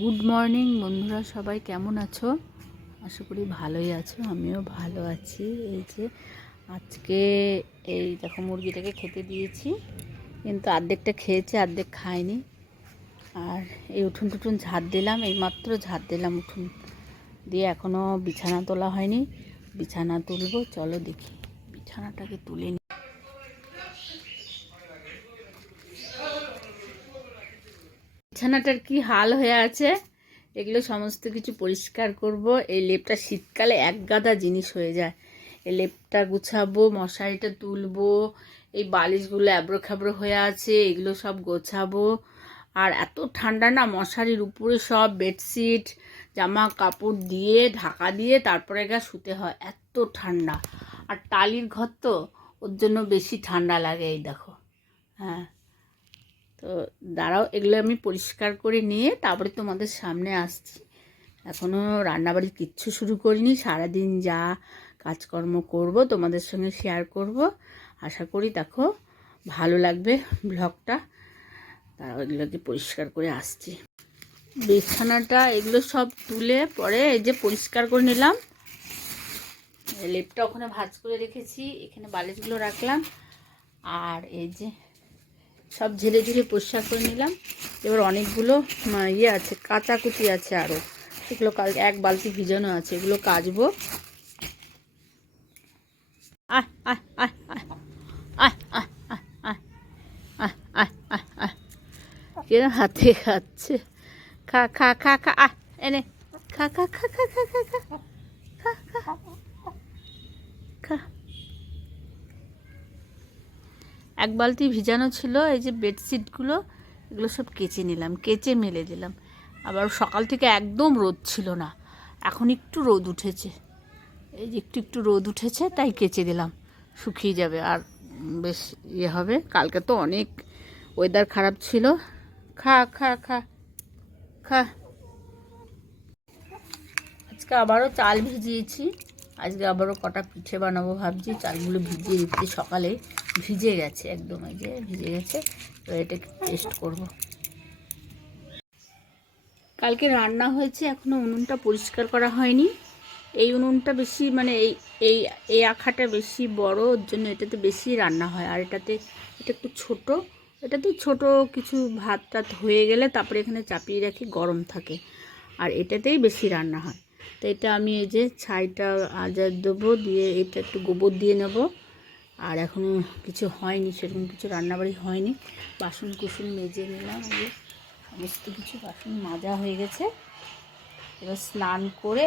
Good morning বন্ধুরা, সবাই কেমন আছো? আশা করি ভালোই আছো, আমিও ভালো আছি। এই যে আজকে এই দেখো মুরগিটাকে খেতে দিয়েছি, কিন্তু অর্ধেকটা খেয়েছে, অর্ধেক খায়নি। আর এই উঠোন টুঠুন ঝাড় দিলাম, এই মাত্র ঝাড় দিলাম উঠোন দিয়ে, এখনও বিছানা তোলা হয়নি। বিছানা তুলবো, চলো দেখি বিছানাটাকে তুলে নিই। বিছানাটার কি হাল হয়ে আছে, এগুলো সমস্ত কিছু পরিষ্কার করব। এই লেপটা শীতকালে এক গাদা জিনিস হয়ে যায়। এই লেপটা গুছাবো, মশারিটা তুলবো, এই বালিশগুলো অ্যাব্রো খ্যাব্রো হয়ে আছে, এগুলো সব গোছাবো। আর এত ঠান্ডা না, মশারির উপরে সব বেডশিট জামা কাপড় দিয়ে ঢাকা দিয়ে তারপরে শুতে হয়, এত ঠান্ডা। আর টালির ঘর তো, ওর জন্য বেশি ঠান্ডা লাগে। এই দেখো, হ্যাঁ, তো দাঁড়াও, এগুলো আমি পরিষ্কার করে নিয়ে তারপরে তোমাদের সামনে আসছি। এখনও রান্নাবাড়ি কিচ্ছু শুরু করিনি, সারাদিন যা কাজকর্ম করব তোমাদের সঙ্গে শেয়ার করব। আশা করি দেখো ভালো লাগবে ব্লগটা। তারাও এগুলোকে পরিষ্কার করে আসছি। বিছানাটা এগুলো সব তুলে পরে এই যে পরিষ্কার করে নিলাম। লেপটা ওখানে ভাঁজ করে রেখেছি, এখানে বালিশগুলো রাখলাম। আর এই যে সব ঝেড়ে ঝেড়ে পরিষ্কার করে নিলাম। এবার অনেকগুলো ইয়ে আছে, কাচাকুচি আছে আরও, সেগুলো এক বালতি ভিজানো আছে, এগুলো কাচবো। আহ আহ আহ আহ আহ আহ আহ আহ আহ আহ আহ কেন হাতে খাচ্ছে? খা খা খা খা, আহ এনে খা খা খা খা খা খা খা খা খা খা। এক বালতি ভিজানো ছিল। এই যে বেডশিটগুলো, এগুলো সব কেচে নিলাম, কেচে মেলে দিলাম। আবার সকাল থেকে একদম রোদ ছিল না, এখন একটু রোদ উঠেছে। এই যে একটু একটু রোদ উঠেছে, তাই কেচে দিলাম, শুকিয়ে যাবে আর বেশ ইয়ে হবে। কালকে তো অনেক ওয়েদার খারাপ ছিল। খা খা খা খা। আজকে আবারও চাল ভিজিয়েছি, আজকে আবারও কটা পিঠে বানাবো ভাবছি। চালগুলো ভিজিয়ে দিচ্ছি, সকালে ভিজে গেছে একদম, এই যে ভিজে গেছে। এবার এটাকে টেস্ট করব। কালকে রান্না হয়েছে, এখনও উনুনটা পরিষ্কার করা হয়নি। এই উনুনটা বেশি মানে এই এই আখাটা বেশি বড়, ওর জন্য এটাতে বেশি রান্না হয়। আর এটা একটু ছোট, এটাতে ছোট কিছু ভাত টাত হয়ে গেলে তারপরে এখানে চাপিয়ে রাখি, গরম থাকে। আর এটাতেই বেশি রান্না হয়। তো এটা আমি এই যে ছাইটা আজার দেবো, দিয়ে এটা একটু গোবর দিয়ে নেব। আর এখনও কিছু হয়নি, সেরকম কিছু রান্নাবাড়ি হয়নি। বাসন কুসুন মেজে নিলাম, এই সমস্ত কিছু বাসন মাজা হয়ে গেছে। এবার স্নান করে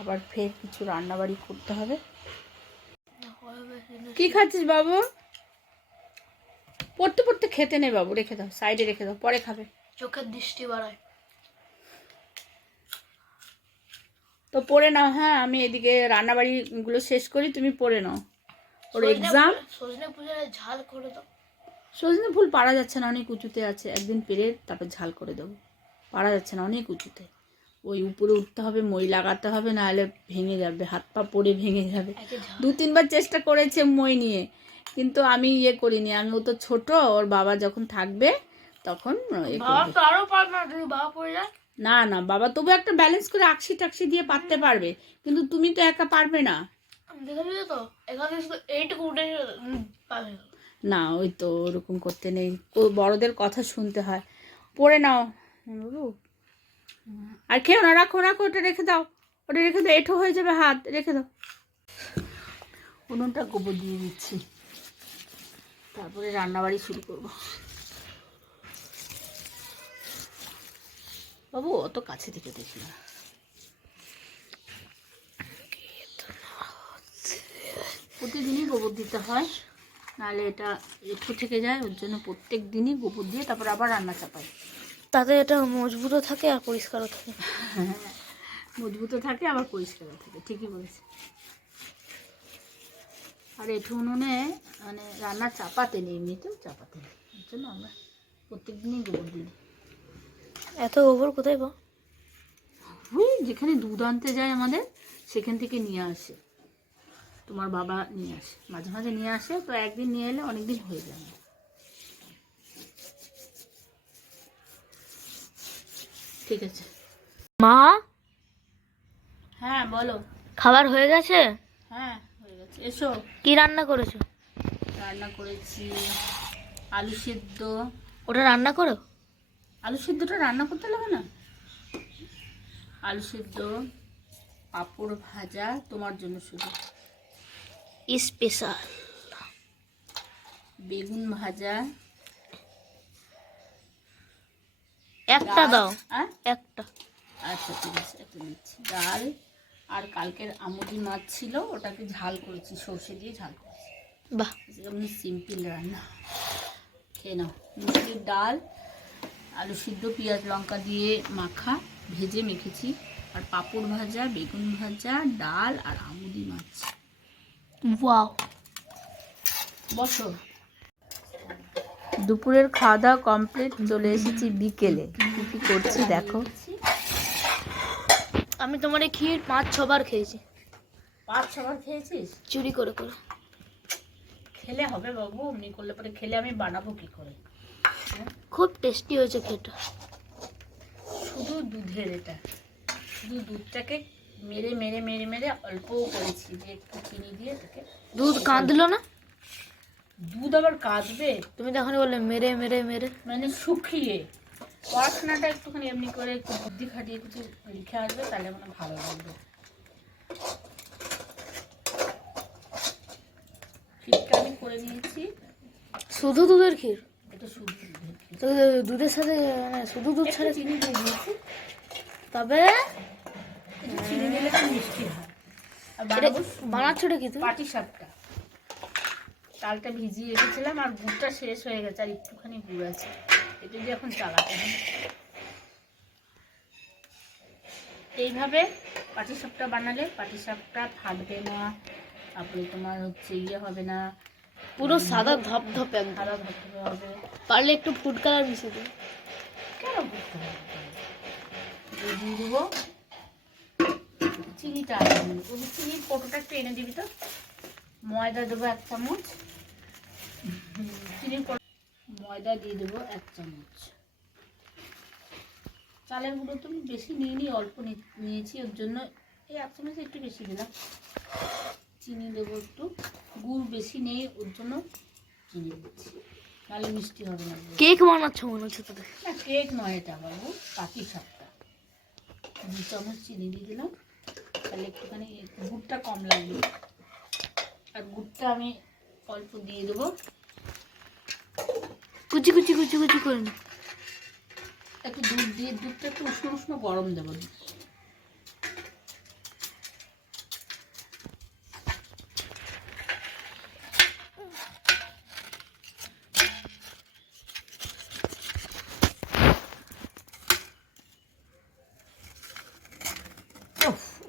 আবার ফের কিছু রান্নাবাড়ি করতে হবে। কি খাচ্ছিস বাবু? পড়তে পড়তে খেতে নেই বাবু, রেখে দাও, সাইডে রেখে দাও, পরে খাবে। চোখের দৃষ্টি বাড়ায়। তো পড়ে নাও, হ্যাঁ, আমি এদিকে রান্নাবাড়িগুলো শেষ করি, তুমি পড়ে নাও। ওর এক্সাম। সজনে ফুলের ঝাল করে দাও। সজনে ফুল পারা যাচ্ছে না, অনেক উঁচুতে আছে, একদিন পেরে তারপর ঝাল করে দেবো। পারা যাচ্ছে না, অনেক উঁচুতে। ওই উপরে উঠতে হবে, মই লাগাতে হবে, নাহলে ভেঙে যাবে, হাত পা পড়ে ভেঙে যাবে। 2-3 বার চেষ্টা করেছে মই নিয়ে, কিন্তু আমি ইয়ে করিনি। আমি, ও তো ছোট, ওর বাবা যখন থাকবে তখন না না, বাবা তবু একটা ব্যালেন্স করে আকশি টাকশি দিয়ে পারতে পারবে, কিন্তু তুমি তো একা পারবে না। না, ওই তো ওরকম করতে নেই, বড়দের কথা শুনতে হয়। পড়ে নাও বাবু, আর খেও না, রাখো রাখো, ওটা রেখে দাও, ওটা রেখে দাও, এঁঠো হয়ে যাবে হাত, রেখে দাও। উনুনটা গোবর দিয়ে দিচ্ছি, তারপরে রান্নাবাড়ি শুরু করব। বাবু অত কাছে থেকে দেখি না, প্রতিদিনই গোবর দিতে হয়, নাহলে এটা এঁঠো থেকে যায়। ওর জন্য প্রত্যেক দিনই গোবর দিয়ে তারপর আবার রান্না চাপাই। তাতে এটা মজবুতও থাকে আর পরিষ্কারও থাকে। হ্যাঁ, মজবুতও থাকে আবার পরিষ্কারও থাকে, ঠিকই বলেছে। আর এঁঠো উনুনে মানে রান্না চাপাতে নেই, এমনিতেও চাপাতে নেই, ওর জন্য আমরা প্রত্যেক দিনই গোবর দিই। এত গোবর কোথায় পাও? ওই যেখানে দুধ আনতে যায় আমাদের, সেখান থেকে নিয়ে আসে, তোমার বাবা নিয়ে আসে, মাঝে মাঝে নিয়ে আসে। তো একদিন নিয়ে এলে অনেকদিন হয়ে যায়। ঠিক আছে, মা, হ্যাঁ বলো। খাবার হয়ে গেছে? হ্যাঁ হয়ে গেছে, এসো। কি রান্না করেছো? রান্না করেছি আলু সিদ্ধ। ওটা রান্না করো? আলু সিদ্ধটা রান্না করতে লাগে না। আলু সিদ্ধ, পাঁপড় ভাজা তোমার জন্য শুধু, স্পেশাল। বেগুন ভাজা। একটা দাও, হ্যাঁ একটা। আচ্ছা ঠিক আছে, একটা দিচ্ছি। ডাল আর কালকের আমুদি মাছ ছিল, ওটাকে ঝাল করেছি, সর্ষে দিয়ে ঝাল করেছি। বাহ, এমনি সিম্পল রান্না। খেয়ে নাও। মুসুরির ডাল, আলু সিদ্ধ, পেঁয়াজ লঙ্কা দিয়ে মাখা, ভেজে মেখেছি, আর পাঁপড় ভাজা, বেগুন ভাজা, ডাল আর আমুদি মাছ। ওয়াও। বসো। দুপুরের খাওয়া দাওয়া কমপ্লিট, চলে এসেছি বিকেলে। কি কি করছি দেখো। আমি তোমার এই ক্ষীর 5-6 বার খেয়েছি। 5-6 বার খেয়েছিস? চুরি করে করে। খেলে হবে বাবু, এমনি করলে পরে খেলে আমি বানাবো কি করে? হ্যাঁ? খুব টেস্টি হয়েছে খেটা। শুধু দুধের এটা, শুধু দুধটাকে মেরে মেরে মেরে মেরে অল্প করেছি, যে একটু চিনি দিয়ে তাকে। দুধ কাঁদলো না? দুধ আবার কাঁদবে? তুমি তখন বললে মেরে মেরে মেরে। মানে শুকিয়ে। পড়াশোনাটা একটুখানি এমনি করে একটু বুদ্ধি খাটিয়ে কিছু লিখে আসবে, তাহলে মানে ভালো লাগবে। ক্ষীরটা আমি করে নিয়েছি। শুধু দুধের ক্ষীর? এটা শুধু দুধের ক্ষীর। তো দুধের সাথে মানে শুধু দুধ একটু ছাড়া? চিনি দিয়ে দিয়েছি। তবে একটু চিনি দিলে তো মিষ্টি হয়। আর এটা বানাবো বানাচ্ছোটা কি তুমি? পাটিসাপটা। চালটা ভিজিয়ে রেখেছিলাম, আর গুড়টা শেষ হয়ে গেছে, আর একটুখানি গুড় আছে, এটা দিয়ে এখন চালাতে হবে। এইভাবে পাটিসাপটা বানালে পাটিসাপটা ফাটবে না, তারপরে তোমার হচ্ছে ইয়ে হবে না, পুরো সাদা ধপধপে একদম। সাদা ধপধপে হবে। পারলে একটু ফুড কালার মিশিয়ে দিও। কেন বুঝতে হবে? দিয়ে দেবো চিনিটা, চিনির কৌটোটা একটু এনে দিবি তো। ময়দা দেবো 1 চামচ, চিনির ময়দা দিয়ে দেবো 1 চামচ। চালের গুঁড়ো তুমি বেশি নিয়ে অল্প নিয়েছি, ওর জন্য এই 1 চামচ একটু বেশি দিলাম। চিনি দেবো একটু, গুড় বেশি নেই ওর জন্য চিনি দিচ্ছি, নাহলে মিষ্টি হবে না। কেক বানাচ্ছ মনে হচ্ছে তোদের। না কেক নয় এটা বাবু, পাটিসাপটা। 2 চামচ চিনি দিয়ে দিলাম, তাহলে একটুখানি গুড়টা কম লাগবে। আর গুড়টা আমি অল্প দিয়ে দেবো। কুচি কুচি কুচি কুচি করে নি। একটু দুধ দিয়ে, দুধটা একটু উষ্ণ উষ্ণ গরম দেবো।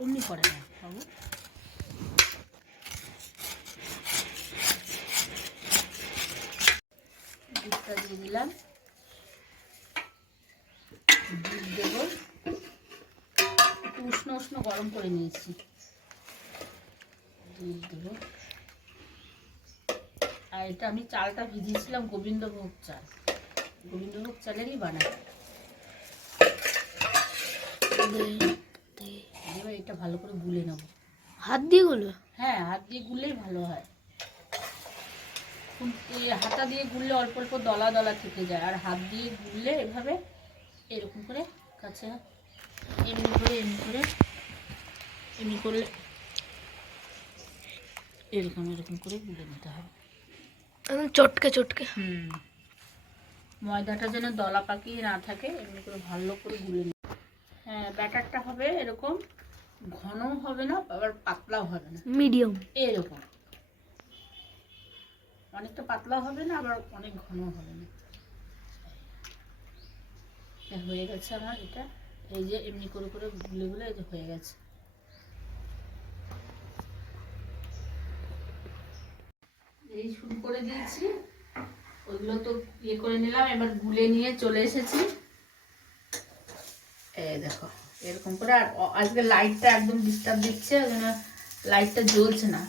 অমনি করে না বাবু। দুধটা দিয়ে দিলাম, দুধ দেবো, একটু উষ্ণ উষ্ণ গরম করে নিয়েছি। দুধ দেবো, আর এটা আমি চালটা ভিজিয়েছিলাম গোবিন্দভোগ চাল, গোবিন্দভোগ চালেরই বানাই। এবার এটা ভালো করে গুলে নেবো। হাত দিয়ে গুলো? হ্যাঁ হাত দিয়ে গুললেই ভালো হয়। হাতা দিয়ে গুললে অল্প অল্প দলা দলা থেকে যায়, আর হাত দিয়ে গুললে এভাবে এরকম করে কাছে এমনি করে এমনি করে এমনি করলে এরকম এরকম করে গুলে নিতে হবে। একদম চটকে চটকে। ময়দাটা যেন দলা পাকিয়ে না থাকে, এমনি করে ভালো করে গুলে নিতে। হ্যাঁ ব্যাটারটা হবে এরকম, ঘনও হবে না আবার পাতলাও হবে না, মিডিয়াম এরকম। অনেকটা পাতলাও হবে না আবার অনেক ঘনও হবে না। হয়ে গেছে আমার এটা, এই যে এমনি করে করে গুলে গুলে এই যে হয়ে গেছে। এই শুরু করে দিয়েছি, ওইগুলো তো ইয়ে করে নিলাম, এবার গুলে নিয়ে চলে এসেছি। এই দেখো এরকম করে। আর আজকে লাইটটা একদম ডিস্টার্ব দিচ্ছে, ওই জন্য লাইটটা জ্বলছে না,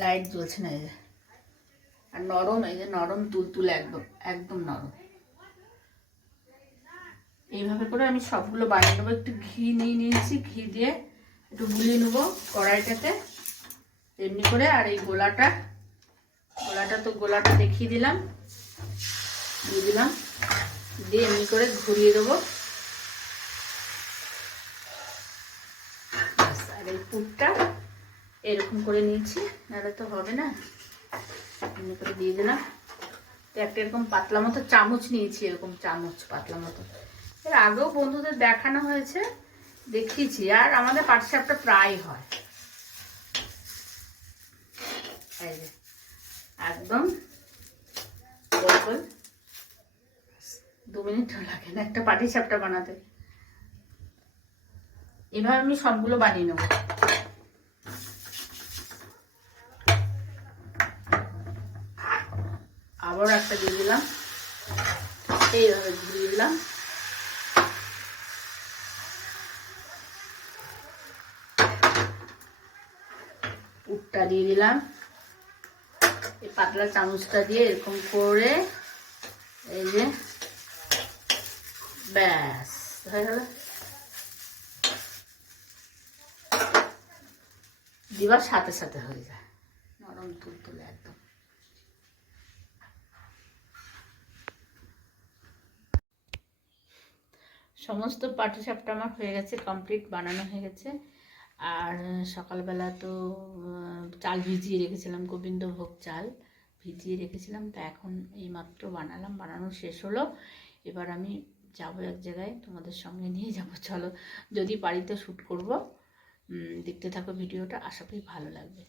লাইট জ্বলছে না। এই যে আর নরম, এই যে নরম তুলতুলে একদম একদম নরম। এইভাবে করে আমি সবগুলো বানিয়ে নেবো। একটু ঘি নিয়েছি, ঘি দিয়ে একটু গুলিয়ে নেবো কড়াইটাতে এমনি করে। আর এই গোলাটা দেখিয়ে দিলাম, দিয়ে দিলাম, দিয়ে এমনি করে ঘুরিয়ে দেবো। আর এই পুরটা এরকম করে নিয়েছি, নাহলে তো হবে না। এমনি করে দিয়ে দিলাম। তো একটা এরকম পাতলা মতো চামচ নিয়েছি, এরকম চামচ পাতলা মতো। এর আগেও বন্ধুদের দেখানো হয়েছে, দেখিয়েছি। আর আমাদের পাটিসাপটা প্রায় হয়। এই যে একদম গোল গোল, 2 মিনিটও লাগে না একটা পাটিসাপটা বানাতে। এভাবে আমি সবগুলো বানিয়ে নেব। আবার একটা দিয়ে দিলাম, এইভাবে ঘুরিয়ে দিলাম। পুরটা দিয়ে দিলাম, এই পাতলা চামচটা দিয়ে এরকম করে, এই যে ব্যাস হয়ে গেল। দিবার সাথে সাথে হয়ে যায়, নরম তুলতুলে একদম। সমস্ত পাটিসাপটা আমার হয়ে গেছে, কমপ্লিট বানানো হয়ে গেছে। আর সকালবেলা তো চাল ভিজিয়ে রেখেছিলাম, গোবিন্দভোগ চাল ভিজিয়ে রেখেছিলাম। তা এখন এই মাত্র বানালাম, বানানো শেষ হলো। এবার আমি যাবো এক জায়গায়, তোমাদের সঙ্গে নিয়ে যাব। চলো, যদি বাড়িতে শ্যুট করব, দেখতে থাকো ভিডিওটা, আশা করি ভালো লাগবে।